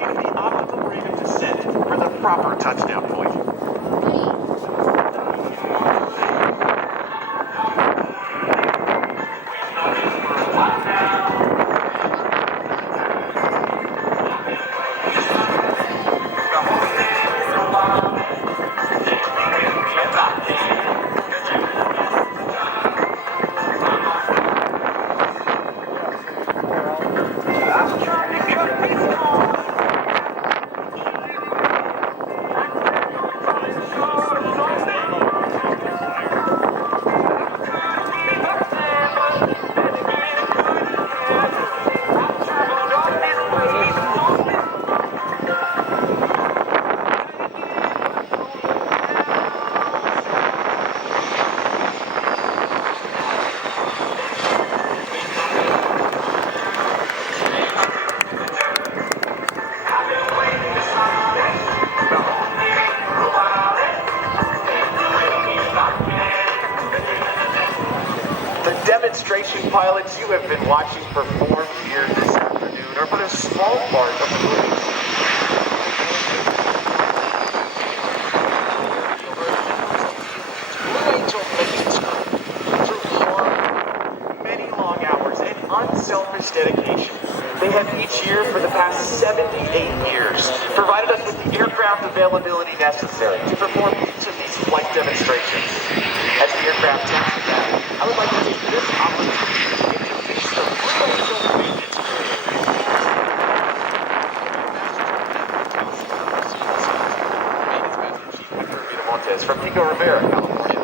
locate the optimal rate of descent for the proper touchdown point. Demonstration pilots you have been watching perform here this afternoon are but a small part of the movie. Blue Angel Missions through hard, many long hours and unselfish dedication. They have each year for the past 78 years provided us with the aircraft availability necessary to perform each of these flight demonstrations. As the aircraft taxi down, I would like to take this opportunity to introduce the Blue Angel maintenance crew. Montes from Pico Rivera, California.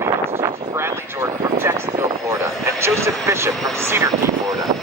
Maintenance Chief Bradley Jordan from Jacksonville, Florida. And Joseph Bishop from Cedar Key, Florida.